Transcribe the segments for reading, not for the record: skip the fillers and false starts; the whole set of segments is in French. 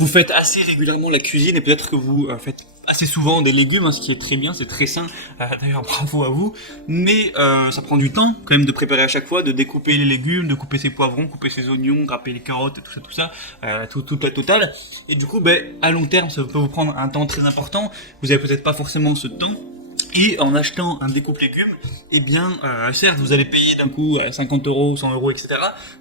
vous faites assez régulièrement la cuisine et peut-être que vous faites assez souvent des légumes, hein, ce qui est très bien, c'est très sain, d'ailleurs bravo à vous, mais ça prend du temps quand même de préparer à chaque fois, de découper les légumes, de couper ses poivrons, couper ses oignons, râper les carottes, tout ça, toute la totale, et du coup à long terme ça peut vous prendre un temps très important, vous avez peut-être pas forcément ce temps. Et en achetant un découpe légumes, eh bien, certes, vous allez payer d'un coup 50 euros, 100 euros, etc.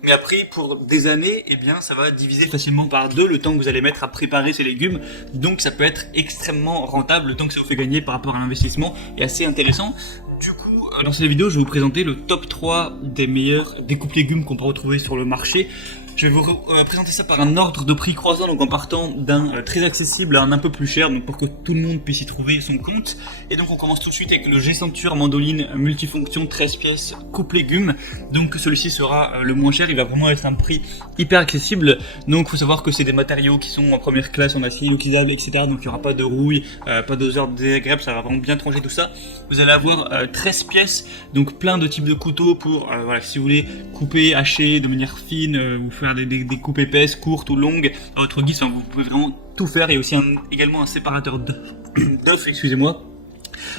Mais après, pour des années, eh bien, ça va diviser facilement par deux le temps que vous allez mettre à préparer ces légumes. Donc, ça peut être extrêmement rentable. Le temps que ça vous fait gagner par rapport à l'investissement est assez intéressant. Du coup, dans cette vidéo, je vais vous présenter le top 3 des meilleurs découpes légumes qu'on peut retrouver sur le marché. Je vais vous présenter ça par un ordre de prix croissant, donc en partant d'un très accessible à un peu plus cher, donc pour que tout le monde puisse y trouver son compte. Et donc on commence tout de suite avec le G-Centure Mandoline multifonction 13 pièces coupe légumes. Donc celui-ci sera le moins cher, il va vraiment être un prix hyper accessible. Donc il faut savoir que c'est des matériaux qui sont en première classe, en acier inoxydable, etc. Donc il n'y aura pas de rouille, pas d'odeur désagréable, ça va vraiment bien trancher tout ça. Vous allez avoir 13 pièces, donc plein de types de couteaux pour, voilà, si vous voulez couper, hacher de manière fine, vous faire des coupes épaisses, courtes ou longues à votre guise, enfin, vous pouvez vraiment tout faire. Il y a aussi également un séparateur d'œufs, excusez-moi,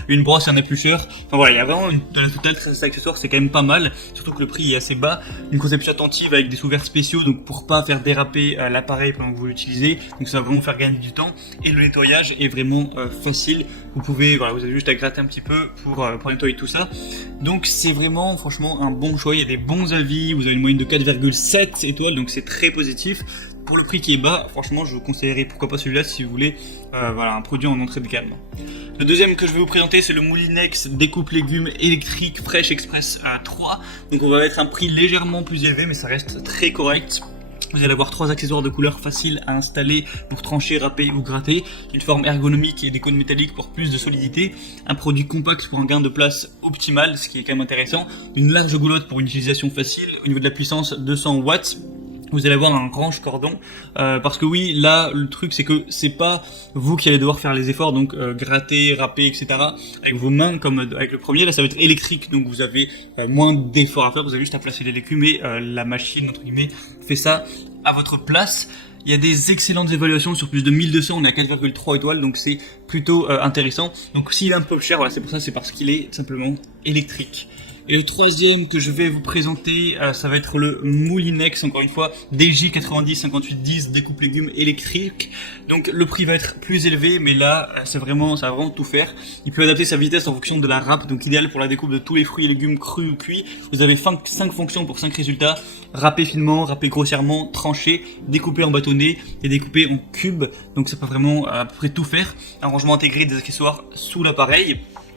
une brosse et un éplucheur. Enfin voilà, il y a vraiment dans la totale 13 accessoires, c'est quand même pas mal, surtout que le prix est assez bas. Une conception attentive avec des sous-verres spéciaux, donc pour pas faire déraper l'appareil pendant que vous l'utilisez, donc ça va vraiment faire gagner du temps. Et le nettoyage est vraiment facile. Vous pouvez, voilà, vous avez juste à gratter un petit peu pour nettoyer tout ça. Donc c'est vraiment franchement un bon choix. Il y a des bons avis, vous avez une moyenne de 4,7 étoiles, donc c'est très positif. Pour le prix qui est bas, franchement je vous conseillerais pourquoi pas celui-là si vous voulez voilà, un produit en entrée de gamme. Le deuxième que je vais vous présenter, c'est le Moulinex découpe légumes électrique Fresh Express 3. Donc on va mettre un prix légèrement plus élevé, mais ça reste très correct. Vous allez avoir 3 accessoires de couleur faciles à installer pour trancher, râper ou gratter, une forme ergonomique et des cônes métalliques pour plus de solidité, un produit compact pour un gain de place optimal, ce qui est quand même intéressant, une large goulotte pour une utilisation facile, au niveau de la puissance 200 watts. Vous allez avoir un range cordon, parce que oui, là, le truc c'est que c'est pas vous qui allez devoir faire les efforts, donc gratter, râper, etc. avec vos mains comme avec le premier. Là, ça va être électrique, donc vous avez moins d'efforts à faire. Vous avez juste à placer les légumes et la machine entre guillemets fait ça à votre place. Il y a des excellentes évaluations sur plus de 1200, on est à 4,3 étoiles, donc c'est plutôt intéressant. Donc s'il est un peu cher, voilà, c'est pour ça, c'est parce qu'il est simplement électrique. Et le troisième que je vais vous présenter, ça va être le Moulinex, encore une fois, DJ905810 découpe légumes électrique. Donc le prix va être plus élevé, mais là, ça va vraiment tout faire. Il peut adapter sa vitesse en fonction de la râpe, donc idéal pour la découpe de tous les fruits et légumes crus ou cuits. Vous avez 5 fonctions pour 5 résultats: râper finement, râper grossièrement, trancher, découper en bâtonnets et découper en cubes. Donc ça peut vraiment à peu près tout faire. Un rangement intégré des accessoires sous l'appareil.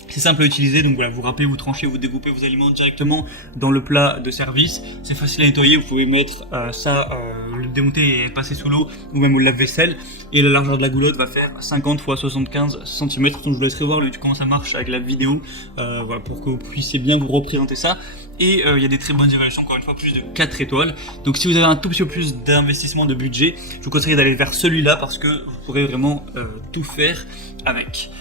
C'est simple à utiliser, donc voilà, vous râpez, vous tranchez, vous découpez vos aliments directement dans le plat de service. C'est facile à nettoyer, vous pouvez mettre le démonter et passer sous l'eau, ou même au lave-vaisselle. Et la largeur de la goulotte va faire 50 x 75 cm. Donc je vous laisserai voir comment ça marche avec la vidéo, voilà, pour que vous puissiez bien vous représenter ça. Et il y a des très bonnes évaluations, encore une fois, plus de 4 étoiles. Donc si vous avez un tout petit peu plus d'investissement de budget, je vous conseille d'aller vers celui-là parce que vous pourrez vraiment tout faire avec.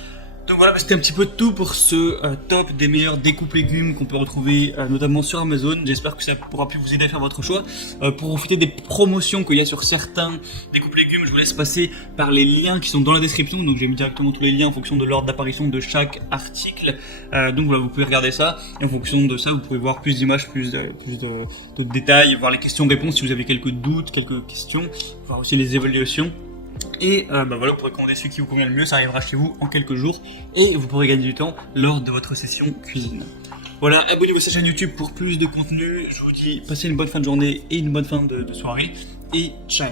Donc voilà, c'était un petit peu tout pour ce top des meilleurs découpes légumes qu'on peut retrouver notamment sur Amazon. J'espère que ça pourra plus vous aider à faire votre choix. Pour profiter des promotions qu'il y a sur certains découpes légumes, je vous laisse passer par les liens qui sont dans la description. Donc j'ai mis directement tous les liens en fonction de l'ordre d'apparition de chaque article. Donc voilà, vous pouvez regarder ça. Et en fonction de ça, vous pouvez voir plus d'images, plus de détails, voir les questions-réponses si vous avez quelques doutes, quelques questions, voir aussi les évaluations. Et voilà, vous pourrez commander celui qui vous convient le mieux, ça arrivera chez vous en quelques jours et vous pourrez gagner du temps lors de votre session cuisine. Voilà, abonnez-vous à cette chaîne YouTube pour plus de contenu. Je vous dis passez une bonne fin de journée et une bonne fin de soirée et ciao.